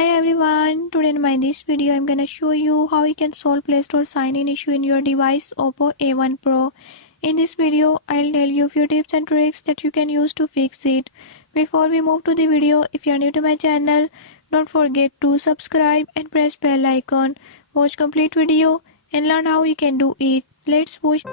Hi everyone, today in my this video I'm gonna show you how you can solve Play Store sign-in issue in your device Oppo A1 Pro. In this video, I'll tell you a few tips and tricks that you can use to fix it. Before we move to the video, if you're new to my channel, don't forget to subscribe and press bell icon. Watch complete video and learn how you can do it. Let's push.